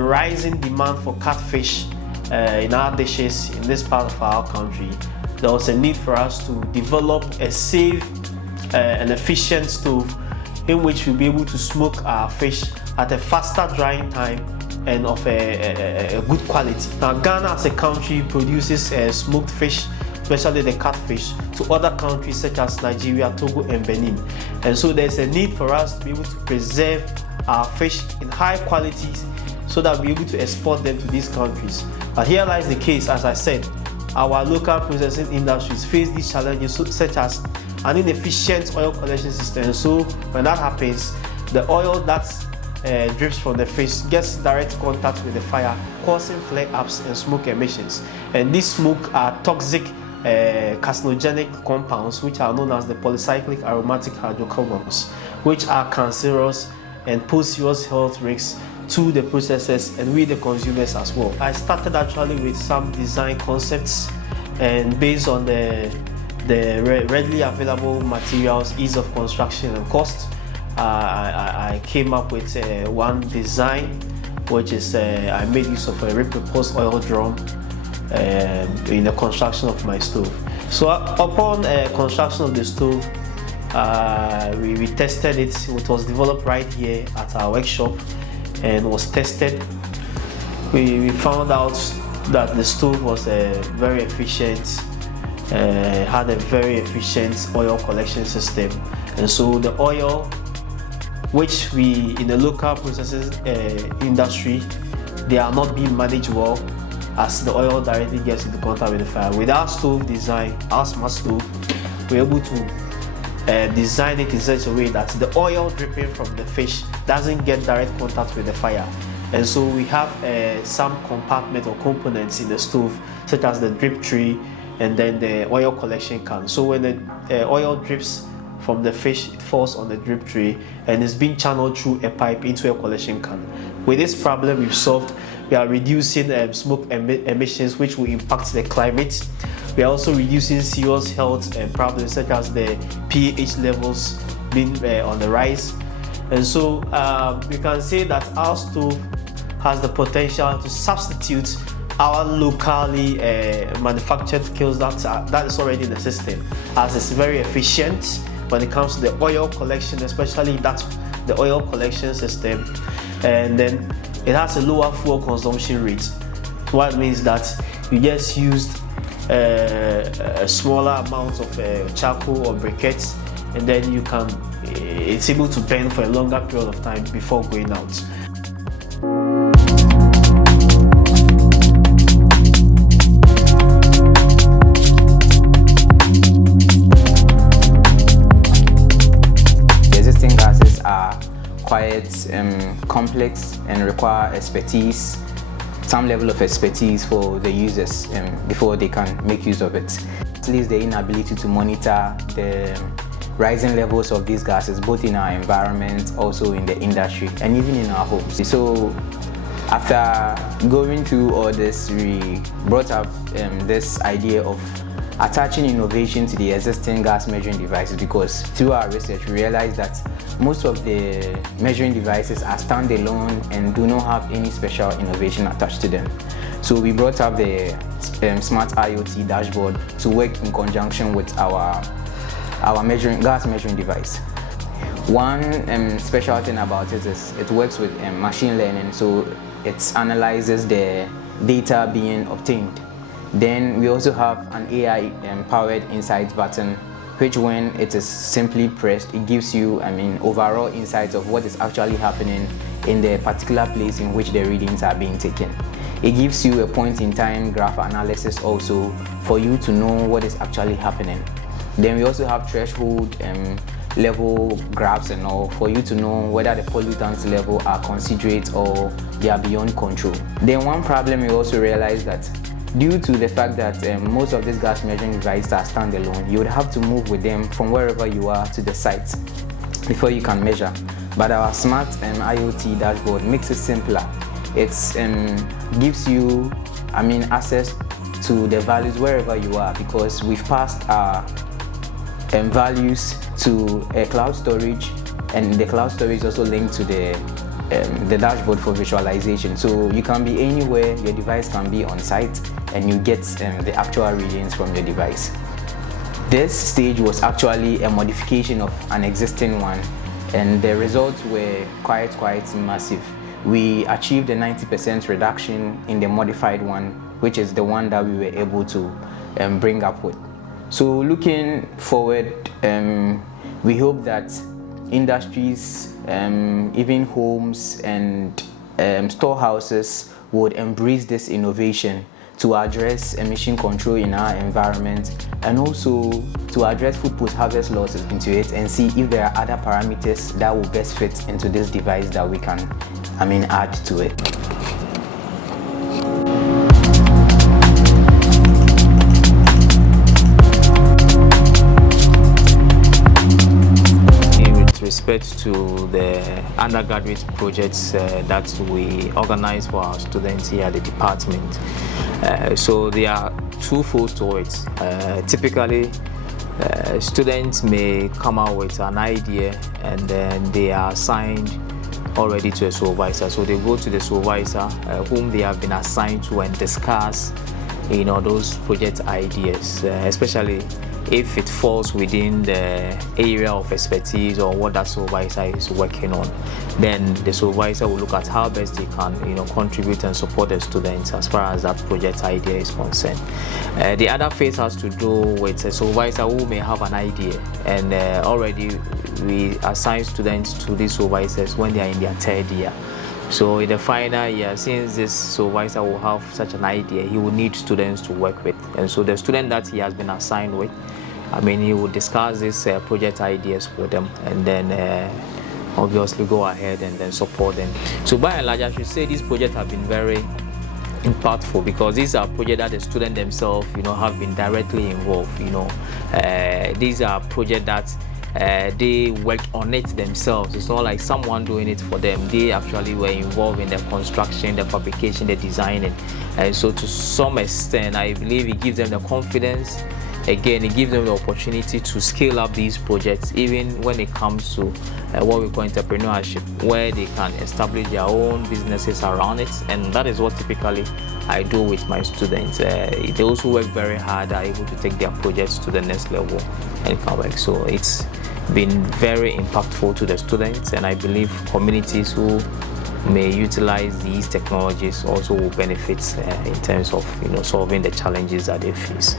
rising demand for catfish in our dishes in this part of our country, there was a need for us to develop a safe and efficient stove in which we'll be able to smoke our fish at a faster drying time and of a good quality. Now, Ghana as a country produces smoked fish, especially the catfish, to other countries such as Nigeria, Togo, and Benin. And so there's a need for us to be able to preserve our fish in high qualities so that we're able to export them to these countries. But here lies the case, as I said, our local processing industries face these challenges such as an inefficient oil collection system. So when that happens, the oil that drips from the fish gets direct contact with the fire, causing flare-ups and smoke emissions. And these smoke are toxic carcinogenic compounds, which are known as the polycyclic aromatic hydrocarbons, which are cancerous and pose serious health risks to the processors and we the consumers as well. I started actually with some design concepts, and based on the readily available materials, ease of construction and cost, I came up with one design, which is I made use of a repurposed oil drum in the construction of my stove. So upon construction of the stove, we tested it. It was developed right here at our workshop and was tested. We found out that the stove was very efficient, had a very efficient oil collection system, and so the oil, which we in the local processing industry, they are not being managed well, as the oil directly gets into contact with the fire. With our stove design, our smart stove, we're able to design it in such a way that the oil dripping from the fish doesn't get direct contact with the fire. And so we have some compartment or components in the stove, such as the drip tray and then the oil collection can. So when the oil drips from the fish, it falls on the drip tray and is being channeled through a pipe into a collection can. With this problem we've solved, we are reducing smoke emissions, which will impact the climate. We are also reducing serious health problems such as the pH levels being on the rise. And so we can say that our stove has the potential to substitute our locally manufactured kilns that is already in the system, as it's very efficient when it comes to the oil collection, especially the oil collection system. And then it has a lower fuel consumption rate. What means that you just used a smaller amount of charcoal or briquettes, and then it's able to burn for a longer period of time before going out. The existing gases are quite complex and require expertise, some level of expertise for the users before they can make use of it. At least the inability to monitor the rising levels of these gases, both in our environment, also in the industry, and even in our homes. So after going through all this, we brought up this idea of attaching innovation to the existing gas measuring devices, because through our research we realized that most of the measuring devices are standalone and do not have any special innovation attached to them. So we brought up the smart IoT dashboard to work in conjunction with our gas measuring device. One special thing about it is it works with machine learning, so it analyzes the data being obtained. Then we also have an AI powered insights button, which when it is simply pressed, it gives you overall insights of what is actually happening in the particular place in which the readings are being taken. It gives you a point in time graph analysis also for you to know what is actually happening. Then we also have threshold level graphs and all for you to know whether the pollutants level are considerate or they are beyond control. Then one problem we also realized that due to the fact that most of these gas measuring devices are standalone, you would have to move with them from wherever you are to the site before you can measure. But our smart IoT dashboard makes it simpler. It gives you access to the values wherever you are, because we've passed our values to a cloud storage, and the cloud storage is also linked to the the dashboard for visualization. So you can be anywhere, your device can be on site, and you get the actual readings from your device. This stage was actually a modification of an existing one, and the results were quite massive. We achieved a 90% reduction in the modified one, which is the one that we were able to bring up with. So looking forward, we hope that industries, even homes and storehouses would embrace this innovation to address emission control in our environment, and also to address food post-harvest losses into it, and see if there are other parameters that will best fit into this device that we can, add to it. With respect to the undergraduate projects that we organize for our students here at the department, so there are two folds to it. Typically, students may come out with an idea and then they are assigned already to a supervisor. So they go to the supervisor whom they have been assigned to and discuss those project ideas, especially if it falls within the area of expertise or what that supervisor is working on. Then the supervisor will look at how best they can contribute and support the students as far as that project idea is concerned. The other phase has to do with a supervisor who may have an idea, and already we assign students to these supervisors when they are in their third year. So in the final year, since this supervisor will have such an idea, he will need students to work with. And so the student that he has been assigned with, he will discuss these project ideas with them, and then obviously go ahead and then support them. So by and large, I should say these projects have been very impactful, because these are projects that the students themselves, have been directly involved. These are projects that they worked on it themselves. It's not like someone doing it for them. They actually were involved in the construction, the fabrication, the designing. And so to some extent, I believe it gives them the confidence. Again, it gives them the opportunity to scale up these projects, even when it comes to what we call entrepreneurship, where they can establish their own businesses around it. And that is what typically I do with my students. They also work very hard, are able to take their projects to the next level and come back. So it's been very impactful to the students, and I believe communities who may utilize these technologies also will benefit in terms of solving the challenges that they face.